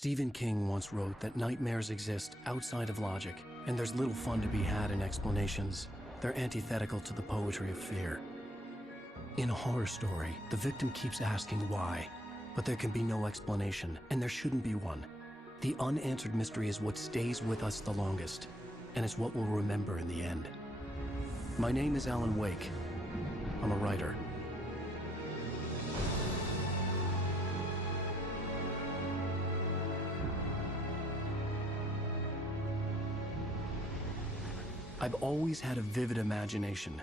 Stephen King once wrote that nightmares exist outside of logic, and there's little fun to be had in explanations. They're antithetical to the poetry of fear. In a horror story, the victim keeps asking why, but there can be no explanation, and there shouldn't be one. The unanswered mystery is what stays with us the longest, and it's what we'll remember in the end. My name is Alan Wake. I'm a writer. I've always had a vivid imagination,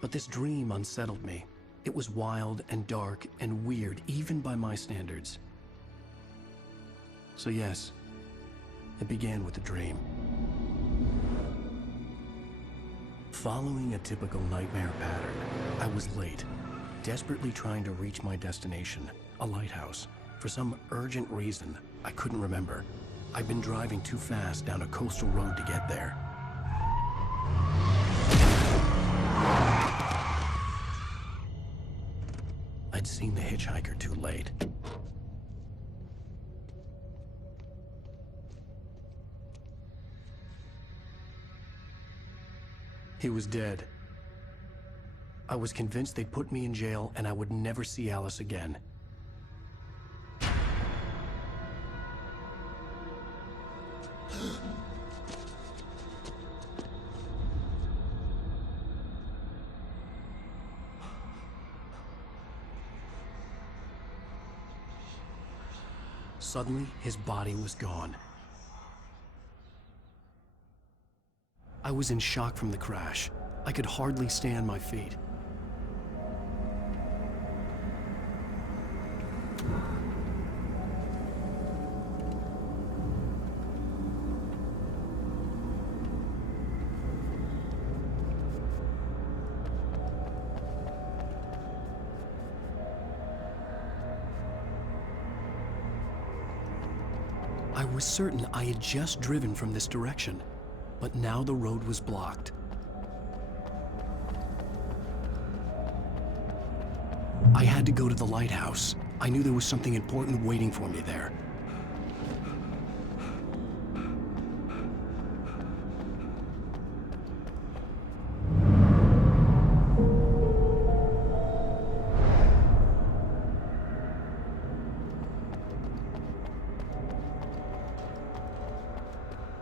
but this dream unsettled me. It was wild and dark and weird, even by my standards. So yes, it began with a dream. Following a typical nightmare pattern, I was late, desperately trying to reach my destination, a lighthouse. For some urgent reason, I couldn't remember. I'd been driving too fast down a coastal road to get there. I'd seen the hitchhiker too late. He was dead. I was convinced they'd put me in jail and I would never see Alice again. Suddenly, his body was gone. I was in shock from the crash. I could hardly stay on my feet. I was certain I had just driven from this direction, but now the road was blocked. I had to go to the lighthouse. I knew there was something important waiting for me there.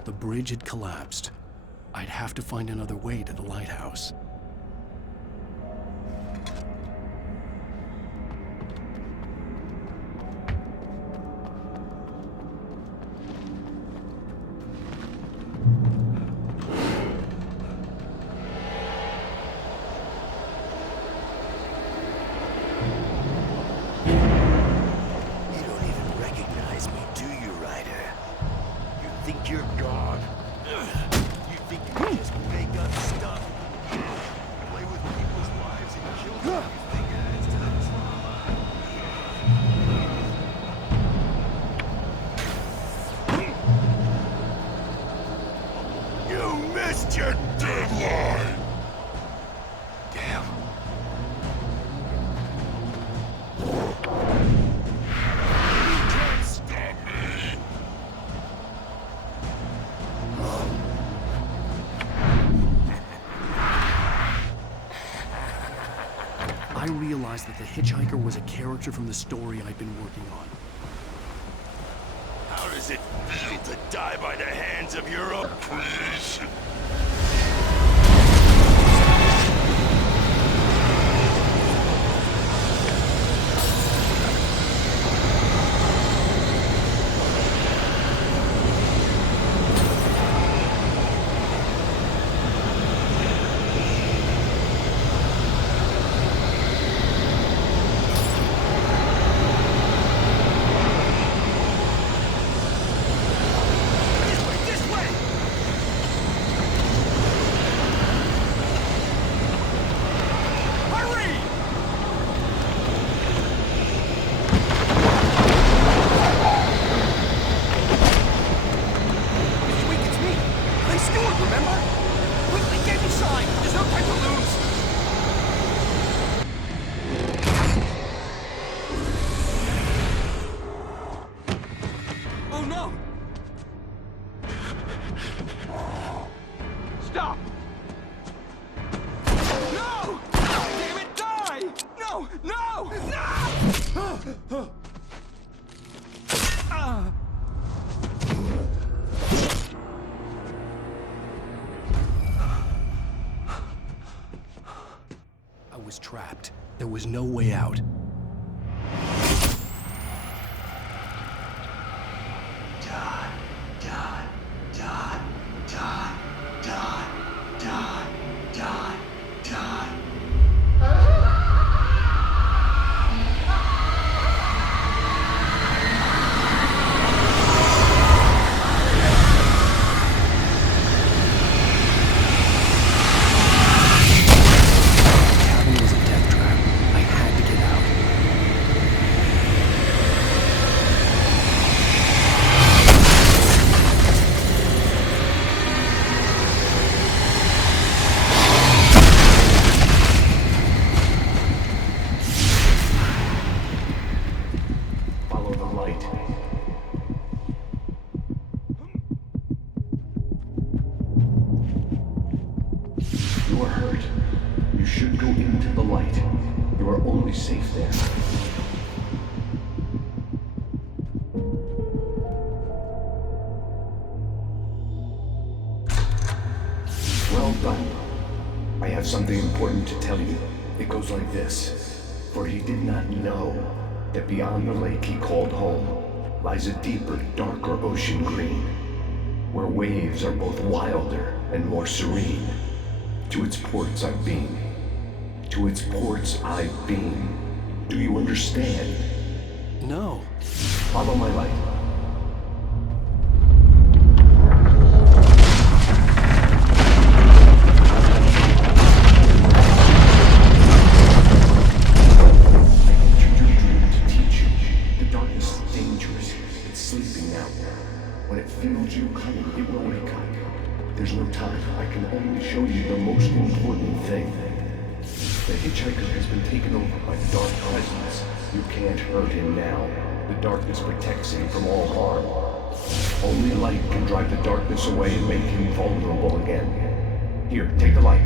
The bridge had collapsed. I'd have to find another way to the lighthouse. Your deadline! Damn. You can't stop me! I realized that the hitchhiker was a character from the story I'd been working on. How does it feel to die by the hands of your own? Please. trapped. There was no way out. You are hurt. You should go into the light. You are only safe there. Well done. I have something important to tell you. It goes like this. For he did not know that beyond the lake he called home lies a deeper, darker ocean green, where waves are both wilder and more serene. To its ports I've been. To its ports I've been. Do you understand? No. Follow my light. I entered your dream to teach you. The darkness is dangerous. It's sleeping now. When it feels you coming, it will wake up. There's no time. I can only show you the most important thing. The hitchhiker has been taken over by the dark presence. You can't hurt him now. The darkness protects him from all harm. Only light can drive the darkness away and make him vulnerable again. Here, take the light.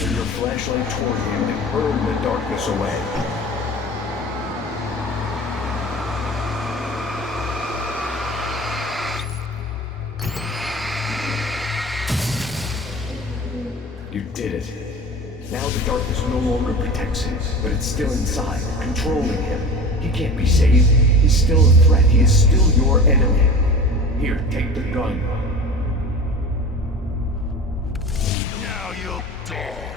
Turn your flashlight toward him and burn the darkness away. You did it. Now the darkness no longer protects him, but it's still inside, controlling him. He can't be saved. He's still a threat. He is still your enemy. Here, take the gun. Now you'll die.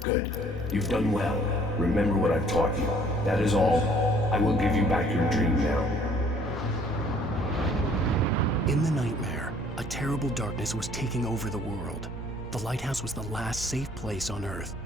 Good. You've done well. Remember what I've taught you. That is all. I will give you back your dream now. In the nightmare, a terrible darkness was taking over the world. The lighthouse was the last safe place on Earth.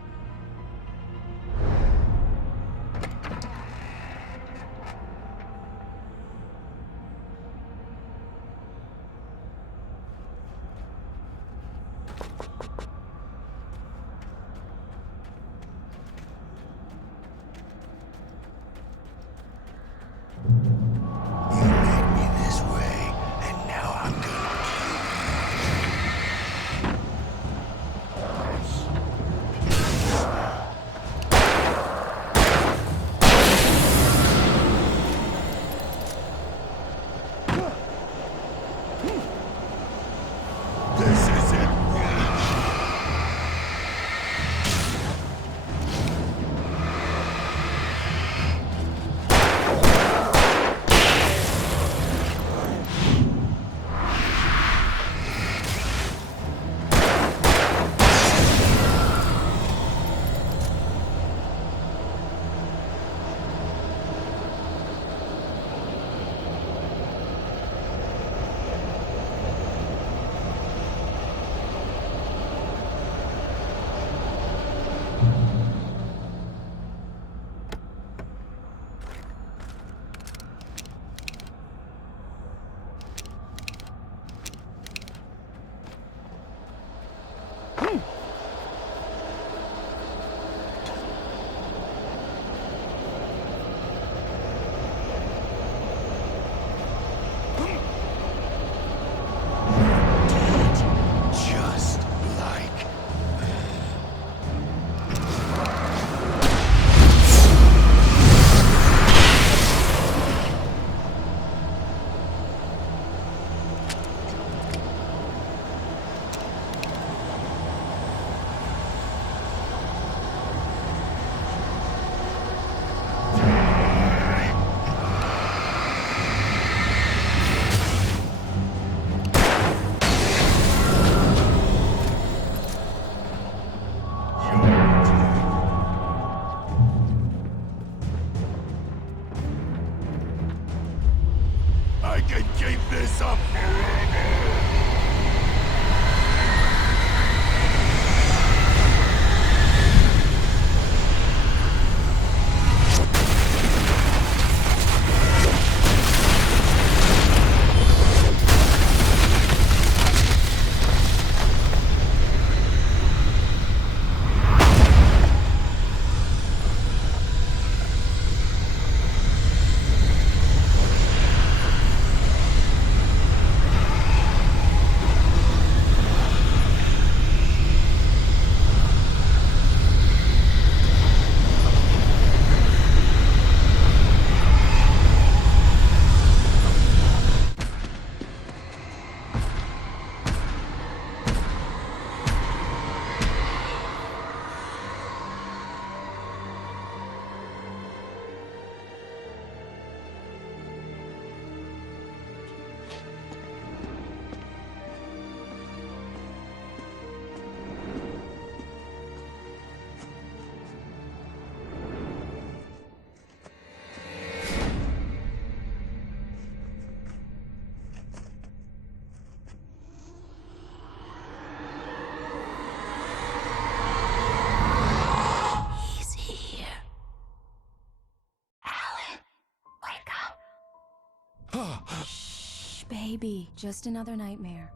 Baby, just another nightmare.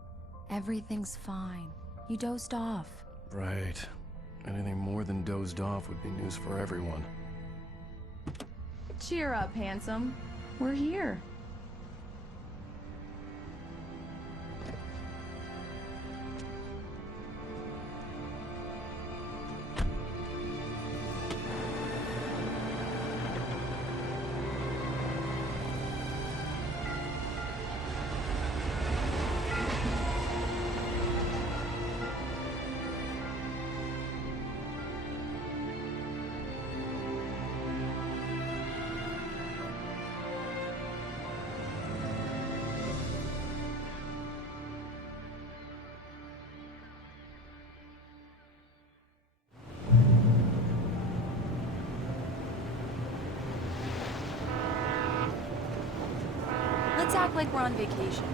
Everything's fine. You dozed off. Right. Anything more than dozed off would be news for everyone. Cheer up, handsome. We're here. Let's act like we're on vacation.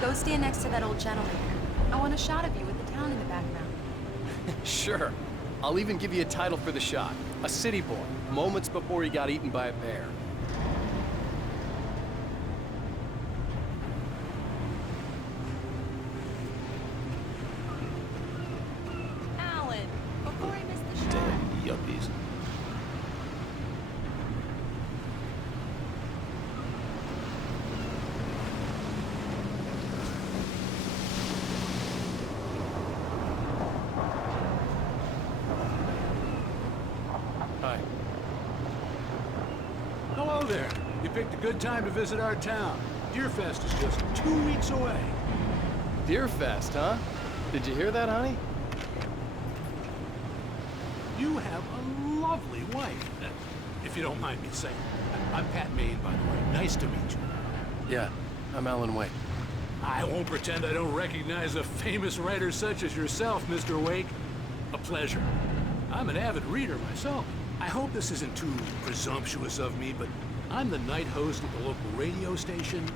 Go stand next to that old gentleman. I want a shot of you with the town in the background. Sure. I'll even give you a title for the shot. A city boy, moments before he got eaten by a bear. Alan, before I miss the shot. Damn yuppies. Hi. Hello there. You picked a good time to visit our town. Deerfest is just 2 weeks away. Deerfest, huh? Did you hear that, honey? You have a lovely wife, if you don't mind me saying. I'm Pat Maine, by the way. Nice to meet you. Yeah, I'm Alan Wake. I won't pretend I don't recognize a famous writer such as yourself, Mr. Wake. A pleasure. I'm an avid reader myself. I hope this isn't too presumptuous of me, but I'm the night host at the local radio station.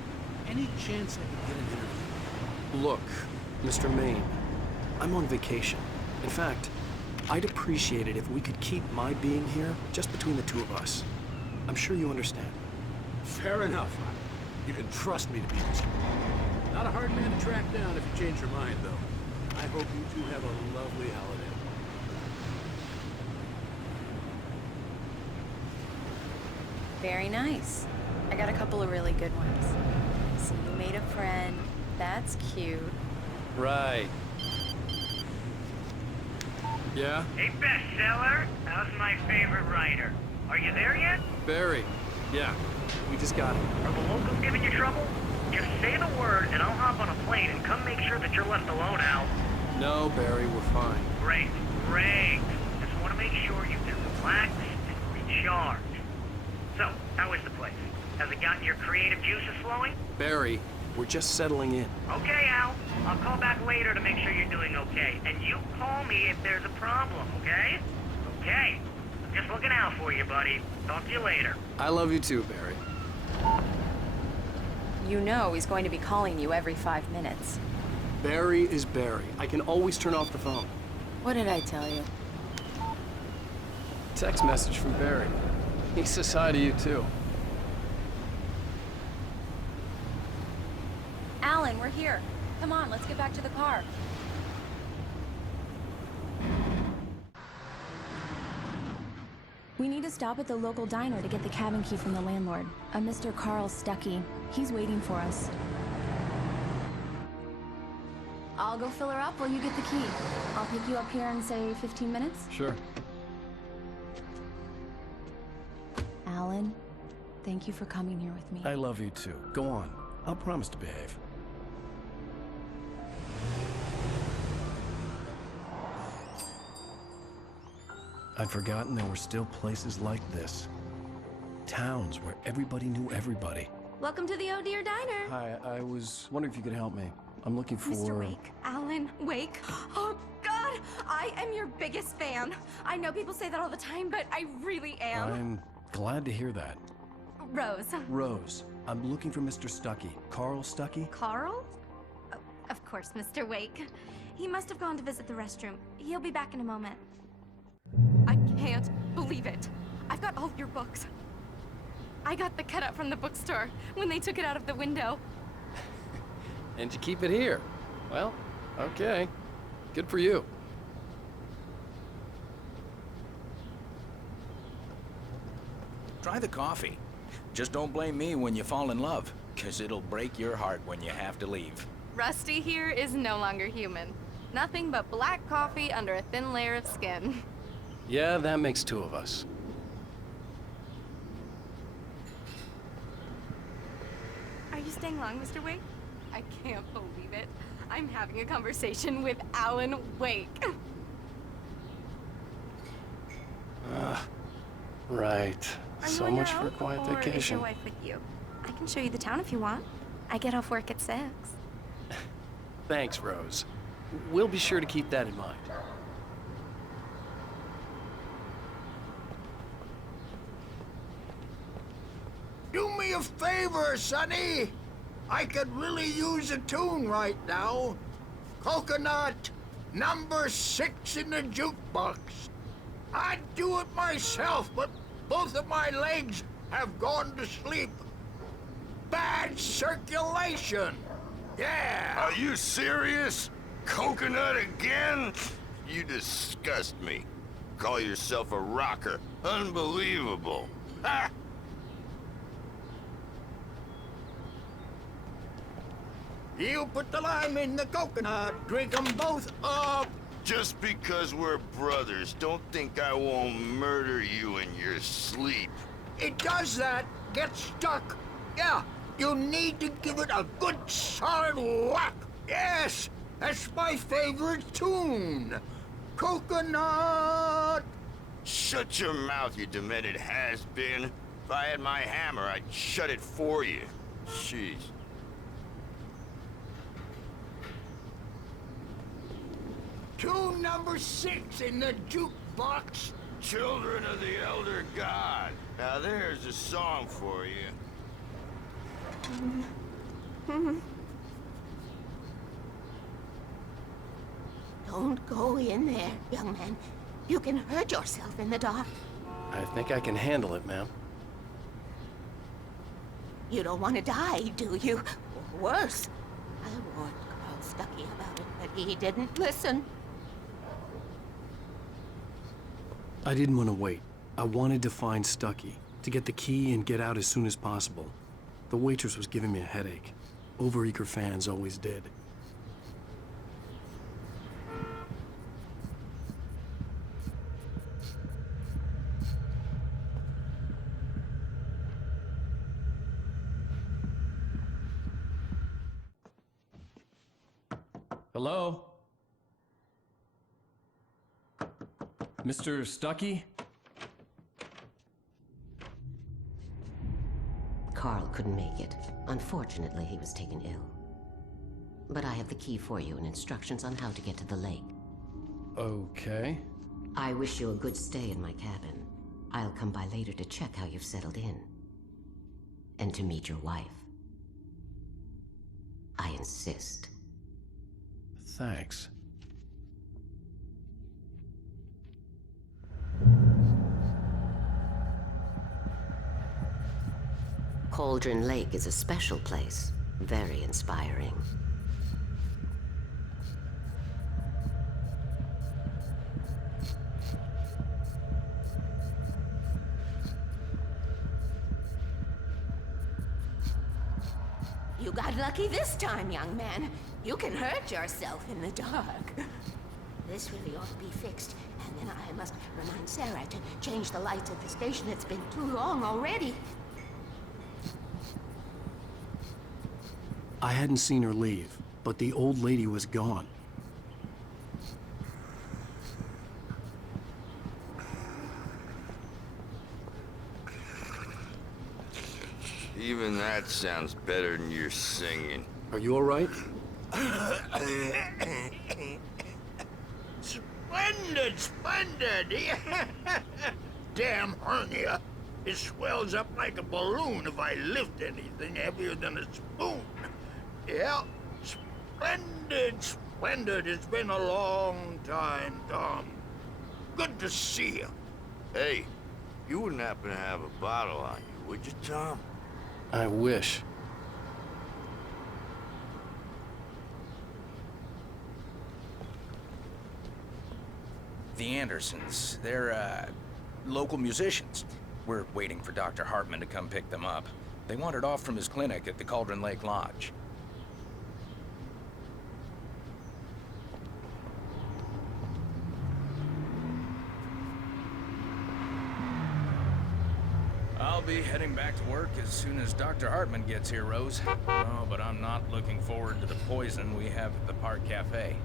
Any chance I could get an interview? Look, Mr. Maine, I'm on vacation. In fact, I'd appreciate it if we could keep my being here just between the two of us. I'm sure you understand. Fair enough. You can trust me to be discreet. Not a hard man to track down if you change your mind, though. I hope you two have a lovely holiday. Very nice. I got a couple of really good ones. So you made a friend. That's cute. Right. Yeah? Hey, bestseller, how's my favorite writer? Are you there yet? Barry. Yeah. We just got him. Are the locals giving you trouble? Just say the word and I'll hop on a plane and come make sure that you're left alone, Al. No, Barry, we're fine. Great, great. Just want to make sure you can relax and recharge. So, how is the place? Has it gotten your creative juices flowing? Barry, we're just settling in. Okay, Al. I'll call back later to make sure you're doing okay. And you call me if there's a problem, okay? Okay. I'm just looking out for you, buddy. Talk to you later. I love you too, Barry. You know he's going to be calling you every 5 minutes. Barry is Barry. I can always turn off the phone. What did I tell you? Text message from Barry. He says hi to you too. Alan, we're here. Come on, let's get back to the car. We need to stop at the local diner to get the cabin key from the landlord, a Mr. Carl Stuckey. He's waiting for us. I'll go fill her up while you get the key. I'll pick you up here in, say, 15 minutes? Sure. Alan, thank you for coming here with me. I love you too. Go on. I'll promise to behave. I'd forgotten there were still places like this. Towns where everybody knew everybody. Welcome to the Oh Dear Diner. Hi, I was wondering if you could help me. I'm looking for... Mr. Wake. Alan Wake. Oh, God! I am your biggest fan. I know people say that all the time, but I really am. I'm glad to hear that. Rose. Rose, I'm looking for Mr. Stuckey. Carl Stuckey? Carl? Oh, of course, Mr. Wake. He must have gone to visit the restroom. He'll be back in a moment. I can't believe it. I've got all of your books. I got the cutout from the bookstore when they took it out of the window. And you keep it here. Well, okay. Good for you. Try the coffee. Just don't blame me when you fall in love, 'cause it'll break your heart when you have to leave. Rusty here is no longer human. Nothing but black coffee under a thin layer of skin. Yeah, that makes two of us. Are you staying long, Mr. Wake? I can't believe it. I'm having a conversation with Alan Wake. Right. Are you So on your much for a own, quiet or is vacation. your wife with you? I can show you the town if you want. I get off work at 6. Thanks, Rose. We'll be sure to keep that in mind. Do me a favor, Sonny. I could really use a tune right now. Coconut, number 6 in the jukebox. I'd do it myself, but both of my legs have gone to sleep. Bad circulation. Yeah. Are you serious? Coconut again? You disgust me. Call yourself a rocker. Unbelievable. Ha! You put the lime in the coconut, drink them both up. Just because we're brothers, don't think I won't murder you in your sleep. It does that. Get stuck. Yeah, you need to give it a good solid whack. Yes, that's my favorite tune. Coconut. Shut your mouth, you demented has-been. If I had my hammer, I'd shut it for you. Jeez. Tune number 6 in the jukebox. Children of the Elder God. Now there's a song for you. Don't go in there, young man. You can hurt yourself in the dark. I think I can handle it, ma'am. You don't want to die, do you? Or worse. I warned Carl Stuckey about it, but he didn't listen. I didn't want to wait. I wanted to find Stuckey, to get the key and get out as soon as possible. The waitress was giving me a headache. Overeager fans always did. Hello? Mr. Stuckey? Carl couldn't make it. Unfortunately, he was taken ill. But I have the key for you and instructions on how to get to the lake. Okay. I wish you a good stay in my cabin. I'll come by later to check how you've settled in. And to meet your wife. I insist. Thanks. Cauldron Lake is a special place. Very inspiring. You got lucky this time, young man. You can hurt yourself in the dark. This really ought to be fixed, and then I must remind Sarah to change the lights at the station. It's been too long already. I hadn't seen her leave, but the old lady was gone. Even that sounds better than your singing. Are you all right? Splendid, splendid! Damn hernia. It swells up like a balloon if I lift anything heavier than a spoon. Yeah, splendid, splendid. It's been a long time, Tom. Good to see you. Hey, you wouldn't happen to have a bottle on you, would you, Tom? I wish. The Andersons. They're, local musicians. We're waiting for Dr. Hartman to come pick them up. They wandered off from his clinic at the Cauldron Lake Lodge. I'll be heading back to work as soon as Dr. Hartman gets here, Rose. Oh, but I'm not looking forward to the poison we have at the Park Cafe.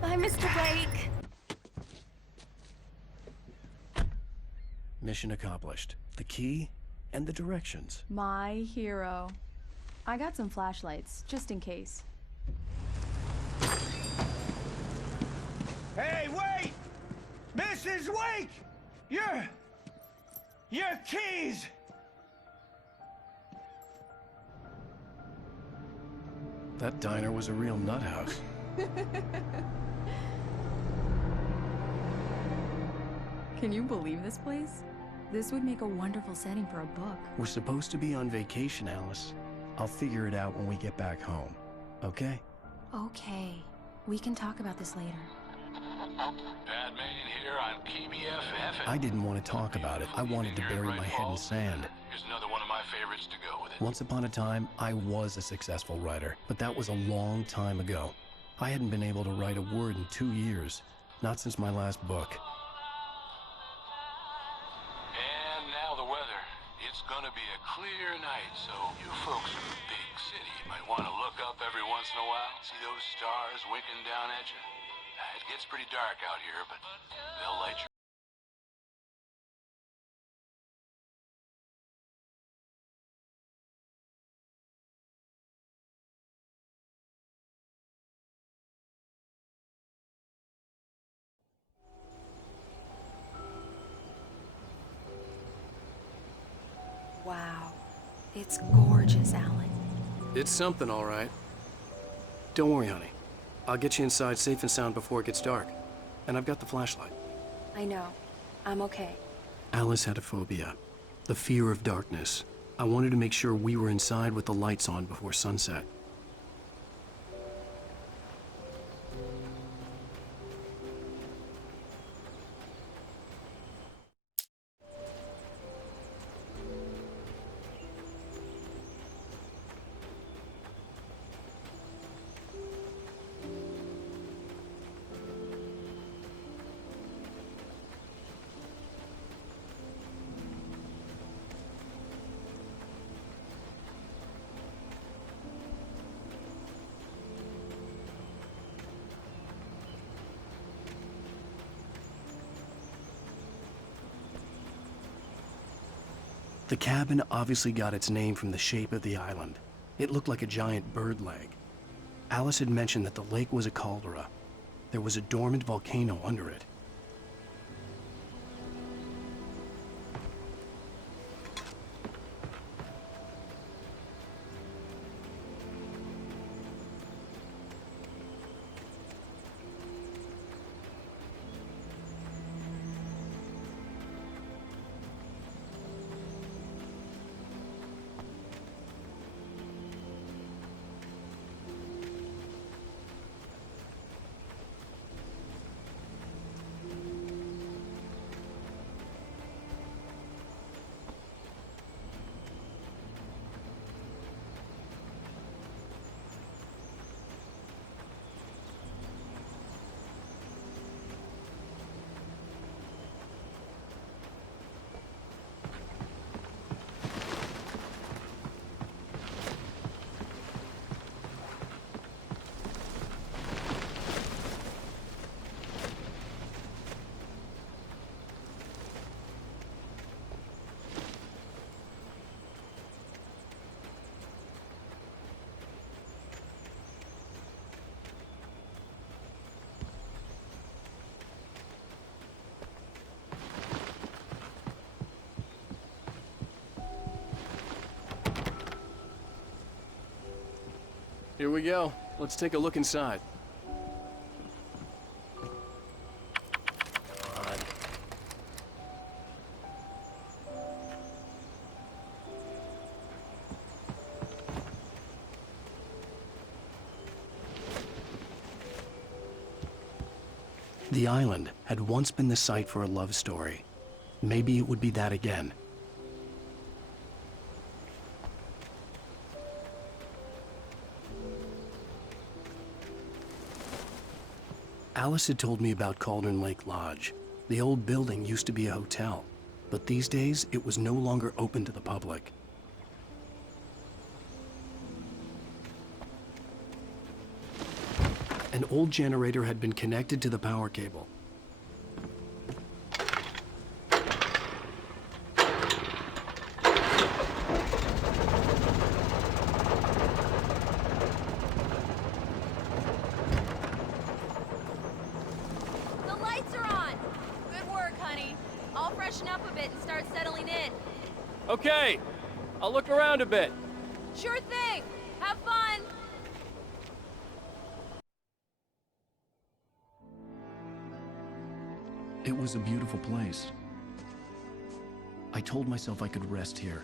Bye, Mr. Wake. Mission accomplished. The key and the directions. My hero. I got some flashlights, just in case. Hey, wait! Mrs. Wake! Your keys! That diner was a real nut house. Can you believe this place? This would make a wonderful setting for a book. We're supposed to be on vacation, Alice. I'll figure it out when we get back home. Okay? Okay. We can talk about this later. Batman here on KBFF. I didn't want to talk about it. I wanted to bury my head in sand. Here's another one of my favorites to go with it. Once upon a time, I was a successful writer, but that was a long time ago. I hadn't been able to write a word in 2 years. Not since my last book. And now the weather. It's gonna be a clear night, so you folks in the big city might want to look up every once in a while. See those stars winking down at you? It gets pretty dark out here, but they'll light your... Wow. It's gorgeous, Alan. It's something, all right. Don't worry, honey. I'll get you inside safe and sound before it gets dark. And I've got the flashlight. I know. I'm okay. Alice had a phobia. The fear of darkness. I wanted to make sure we were inside with the lights on before sunset. The cabin obviously got its name from the shape of the island. It looked like a giant bird leg. Alice had mentioned that the lake was a caldera. There was a dormant volcano under it. Here we go. Let's take a look inside. The island had once been the site for a love story. Maybe it would be that again. Alice had told me about Cauldron Lake Lodge. The old building used to be a hotel, but these days it was no longer open to the public. An old generator had been connected to the power cable. The lights are on! Good work, honey. I'll freshen up a bit and start settling in. Okay, I'll look around a bit. Sure thing! Have fun! It was a beautiful place. I told myself I could rest here,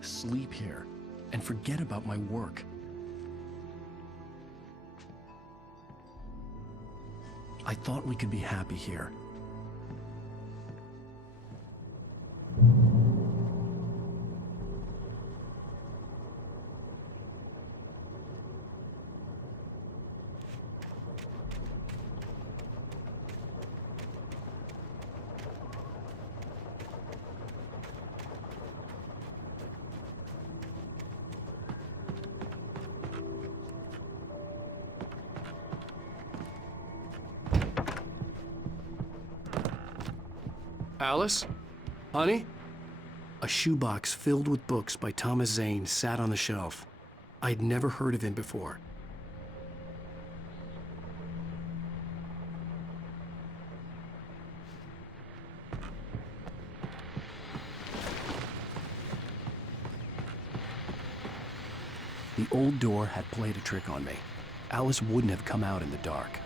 sleep here, and forget about my work. I thought we could be happy here. Alice? Honey? A shoebox filled with books by Thomas Zane sat on the shelf. I'd never heard of him before. The old door had played a trick on me. Alice wouldn't have come out in the dark.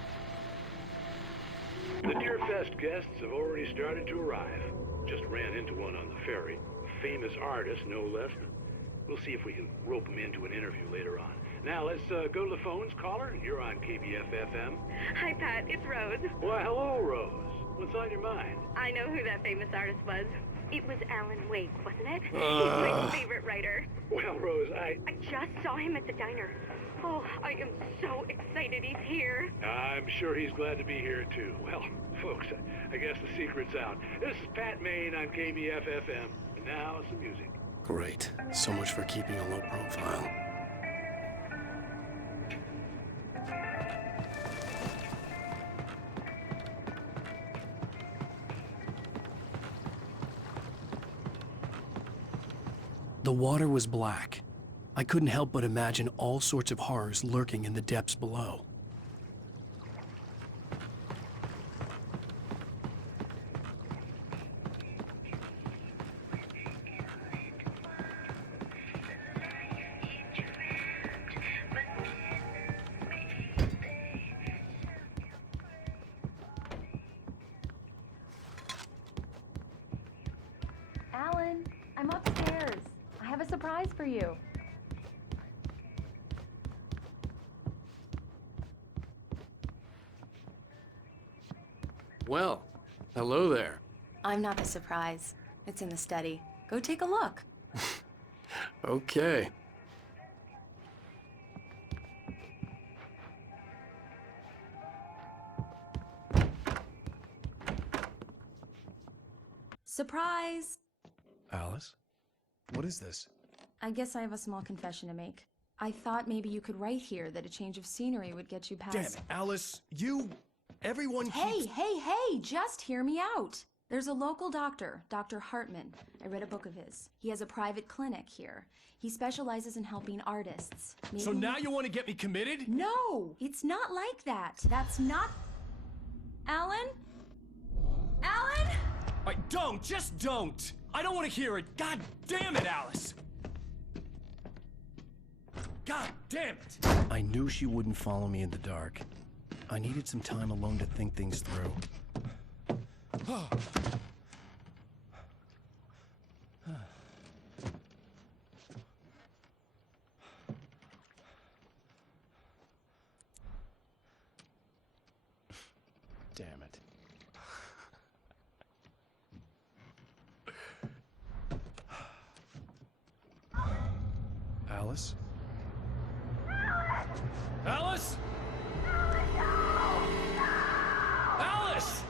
The Deerfest guests have already started to arrive. Just ran into one on the ferry. A famous artist, no less. We'll see if we can rope him into an interview later on. Now, let's go to the phones. Caller, you're on KBF-FM. Hi, Pat. It's Rose. Why, hello, Rose. What's on your mind? I know who that famous artist was. It was Alan Wake, wasn't it? He's my favorite writer. Well, Rose, I just saw him at the diner. Oh, I am so excited he's here. I'm sure he's glad to be here, too. Well, folks, I guess the secret's out. This is Pat Maine on KBF-FM. And now, some music. Great. So much for keeping a low profile. The water was black. I couldn't help but imagine all sorts of horrors lurking in the depths below. Alan, I'm upstairs. I have a surprise for you. Well, hello there. I'm not the surprise. It's in the study. Go take a look. Okay. Surprise! Alice? What is this? I guess I have a small confession to make. I thought maybe you could write here that a change of scenery would get you past... Damn it, Alice, everyone Hey, keeps... hey, just hear me out. There's a local doctor, Dr. Hartman. I read a book of his. He has a private clinic here. He specializes in helping artists. So now you want to get me committed? No, it's not like that. That's not... Alan? Alan? Just don't! I don't want to hear it! God damn it, Alice! God damn it! I knew she wouldn't follow me in the dark. I needed some time alone to think things through. Damn it. Alice? Alice? Alice!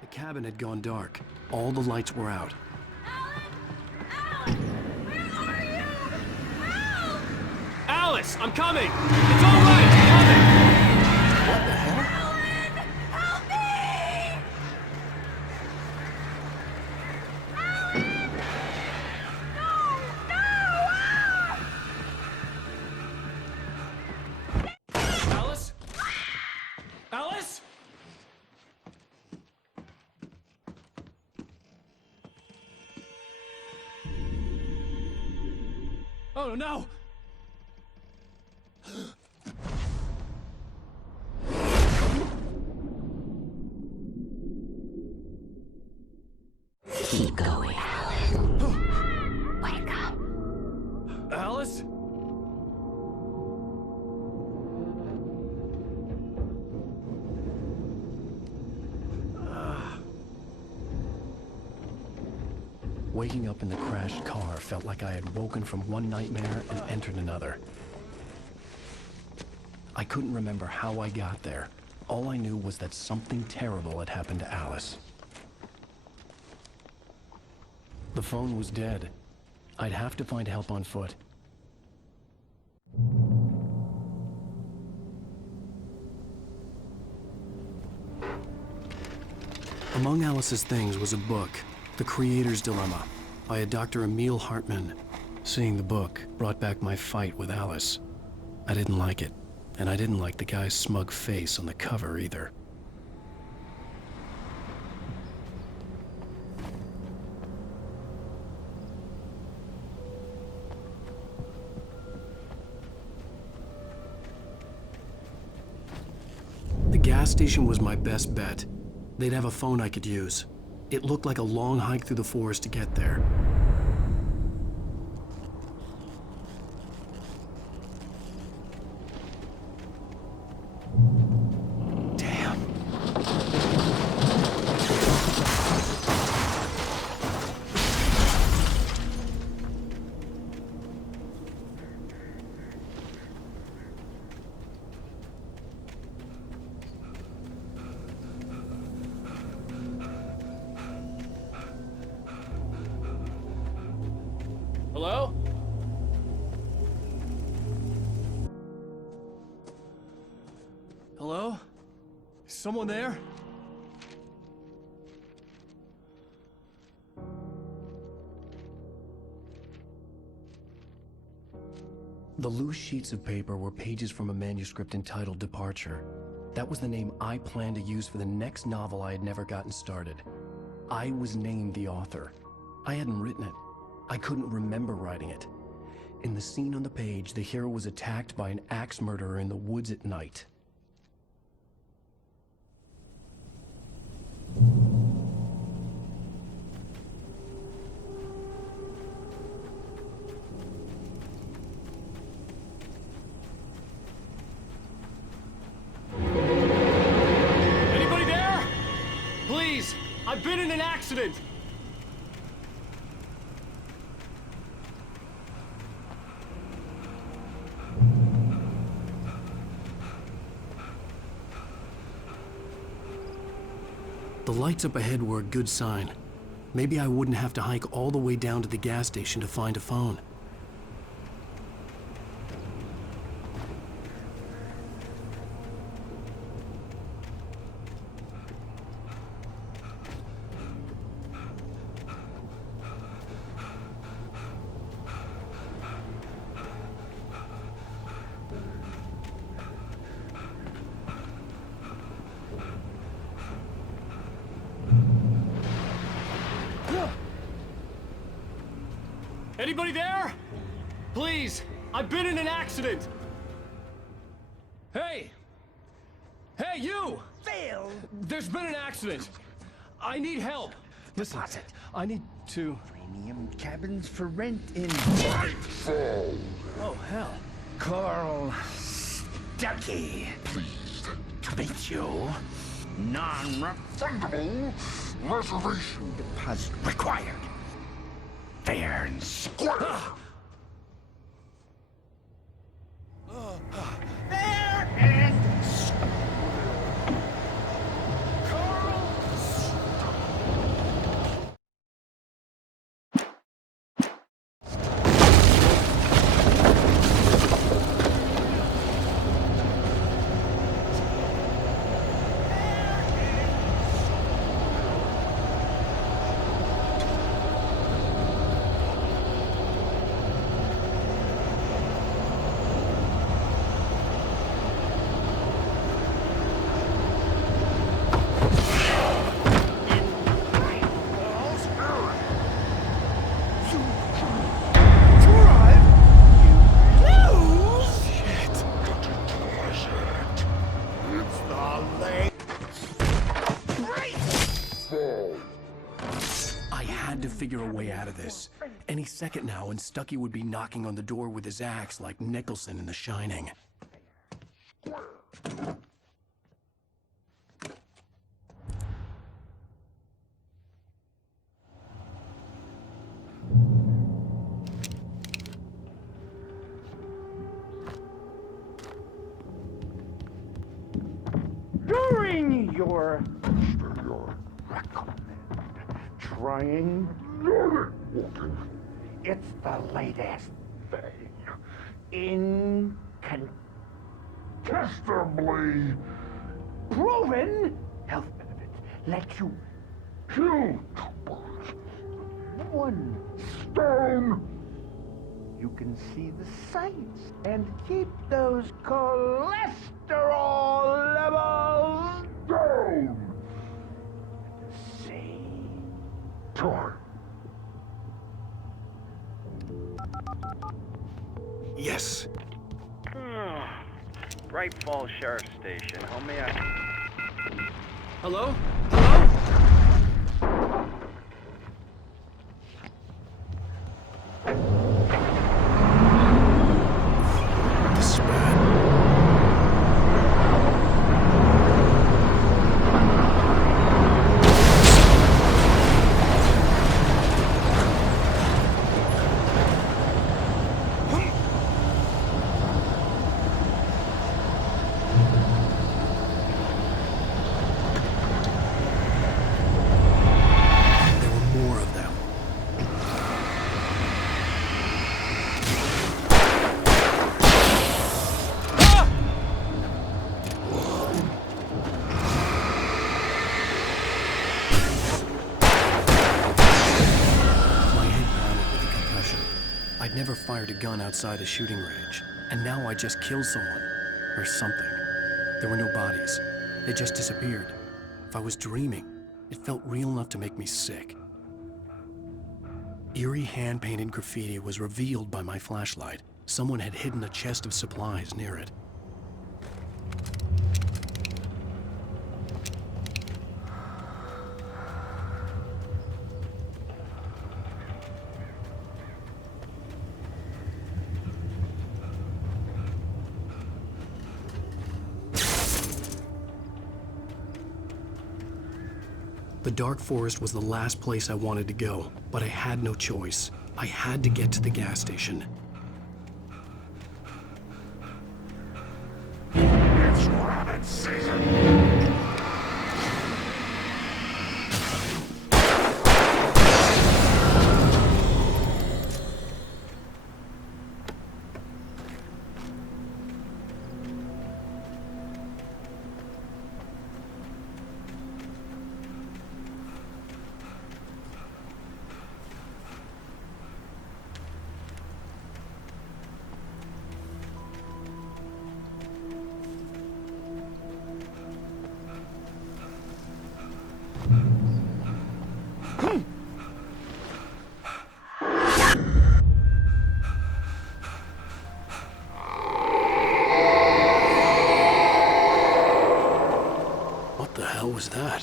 The cabin had gone dark. All the lights were out. Alice, I'm coming! It's all right, I'm coming! What the hell? Help me! Alice? Alice? Oh no! Keep going, Alice. Wake up. Alice? Waking up in the crashed car felt like I had woken from one nightmare and entered another. I couldn't remember how I got there. All I knew was that something terrible had happened to Alice. The phone was dead. I'd have to find help on foot. Among Alice's things was a book, The Creator's Dilemma, by a Dr. Emil Hartman. Seeing the book brought back my fight with Alice. I didn't like it, and I didn't like the guy's smug face on the cover either. The gas station was my best bet. They'd have a phone I could use. It looked like a long hike through the forest to get there. Hello? Hello? Is someone there? The loose sheets of paper were pages from a manuscript entitled Departure. That was the name I planned to use for the next novel I had never gotten started. I was named the author. I hadn't written it. I couldn't remember writing it. In the scene on the page, the hero was attacked by an axe murderer in the woods at night. Anybody there? Please, I've been in an accident. The lights up ahead were a good sign. Maybe I wouldn't have to hike all the way down to the gas station to find a phone. Anybody there? Please, I've been in an accident. Hey! Hey, you! Phil! There's been an accident. I need help. Listen, I need to... Premium cabins for rent in... Oh, hell. Carl Stuckey. Pleased to beat you. Non-refundable reservation deposit required. Fair and square. Fair and square. I had to figure a way out of this. Any second now, and Stucky would be knocking on the door with his axe like Nicholson in The Shining. During your recommend trying walking. It's the latest thing. Incontestably proven health benefits. Let you kill 2 birds with 1 stone. You can see the sights and keep those cholesterol levels down. At the same time. Yes. Bright Falls Sheriff Station. How may I... Hello? This is bad. I'd never fired a gun outside a shooting range, and now I just killed someone. Or something. There were no bodies. They just disappeared. If I was dreaming, it felt real enough to make me sick. Eerie hand-painted graffiti was revealed by my flashlight. Someone had hidden a chest of supplies near it. The dark forest was the last place I wanted to go, but I had no choice. I had to get to the gas station. It's rabbit season! Was that?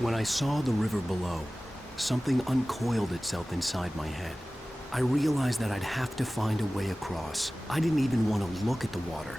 When I saw the river below, something uncoiled itself inside my head. I realized that I'd have to find a way across. I didn't even want to look at the water.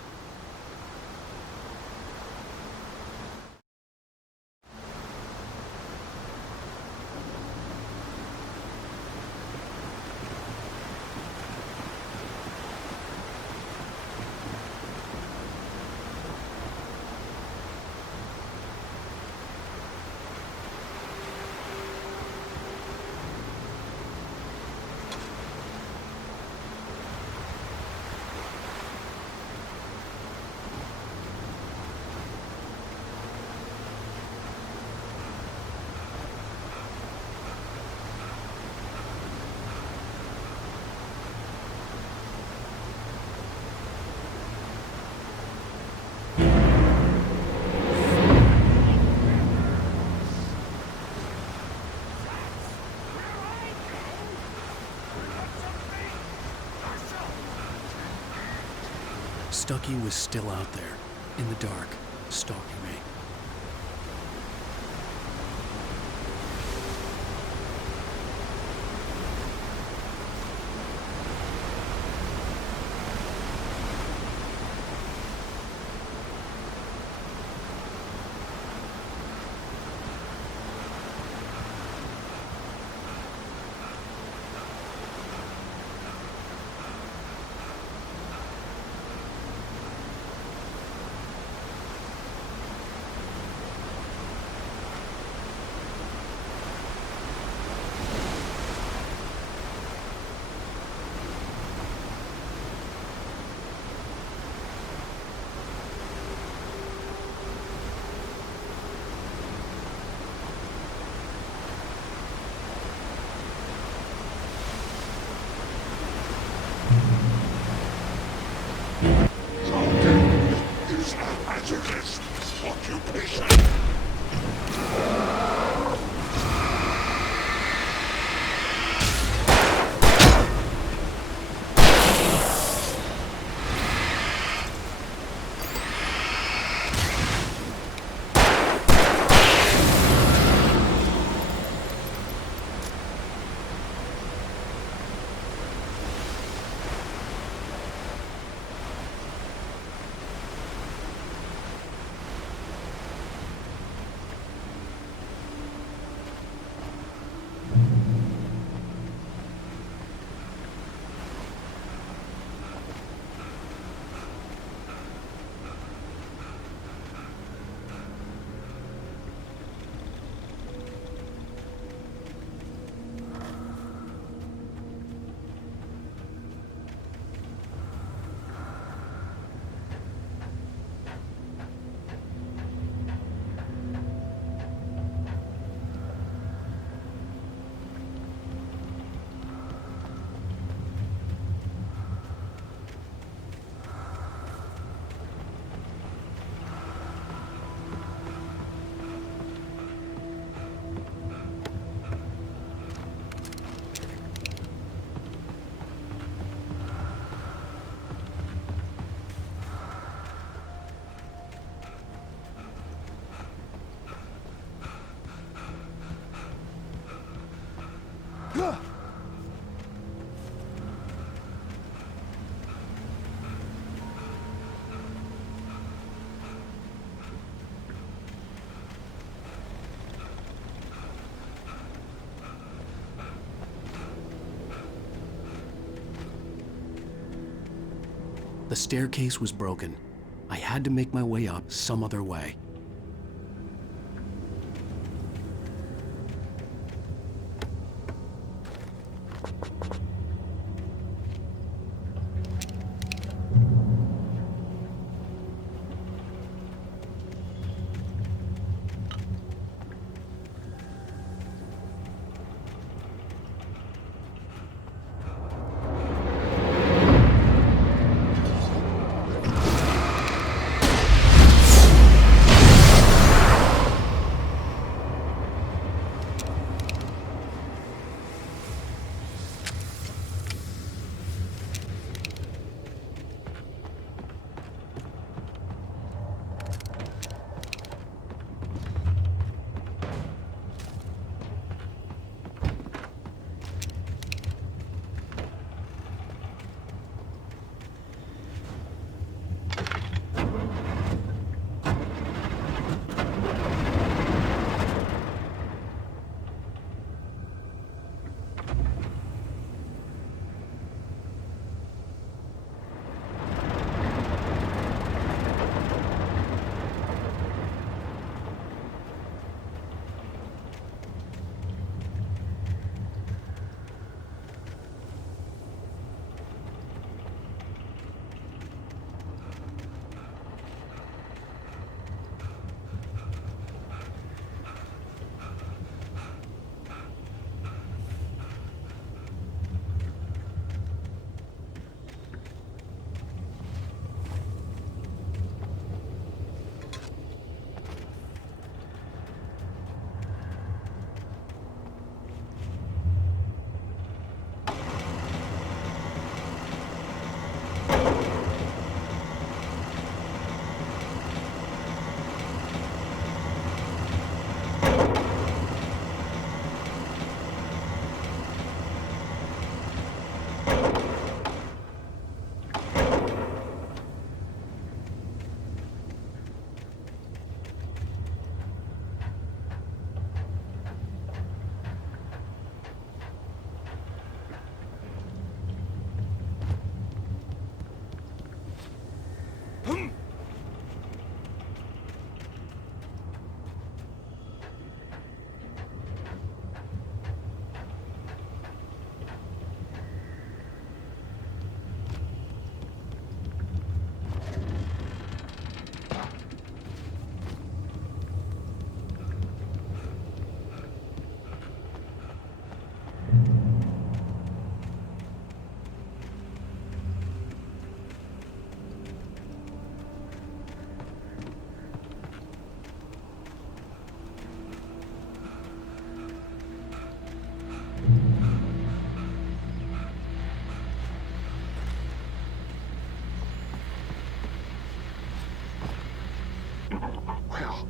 Stucky was still out there, in the dark, stalking me. The staircase was broken. I had to make my way up some other way.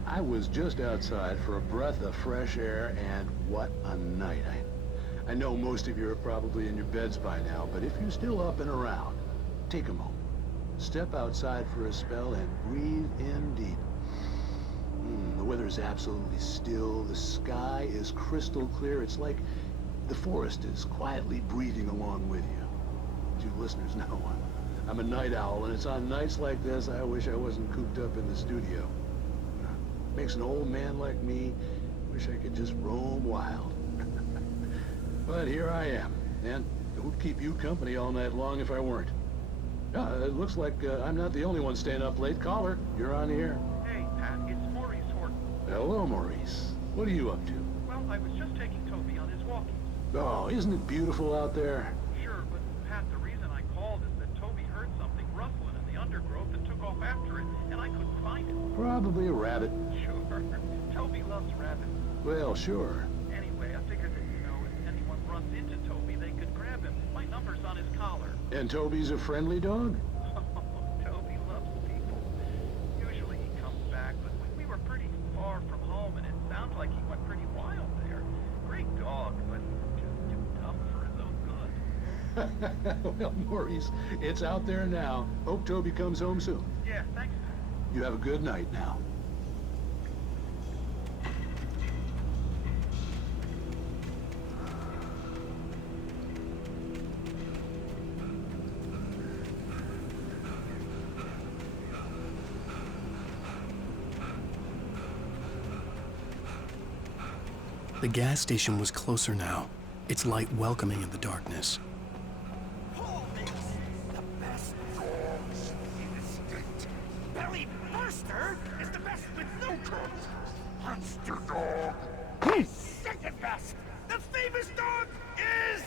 I was just outside for a breath of fresh air, and what a night. I know most of you are probably in your beds by now, but if you're still up and around, take a moment. Step outside for a spell and breathe in deep. The weather is absolutely still. The sky is crystal clear. It's like the forest is quietly breathing along with you. As you listeners know, I'm a night owl, and it's on nights like this I wish I wasn't cooped up in the studio. Makes an old man like me wish I could just roam wild. But here I am, and it would keep you company all night long if I weren't. It looks like I'm not the only one staying up late. Caller, you're on the air. Hey, Pat, it's Maurice Horton. Hello, Maurice. What are you up to? Well, I was just taking Toby on his walkies. Oh, isn't it beautiful out there? Sure, but Pat, the reason I called is that Toby heard something rustling in the undergrowth and took off after it, and I couldn't find it. Probably a rabbit. Sure. Toby loves rabbits. Well, sure. Anyway, I figured that, if anyone runs into Toby, they could grab him. My number's on his collar. And Toby's a friendly dog? Toby loves people. Usually he comes back, but we were pretty far from home, and it sounds like he went pretty wild there. Great dog, but just too dumb for his own good. Well, Maurice, it's out there now. Hope Toby comes home soon. Yeah, thanks. You have a good night now. The gas station was closer now, its light welcoming in the darkness. The best dogs in the state. Belly Burster is the best with no cuts. Monster Dog is second best. The famous dog is...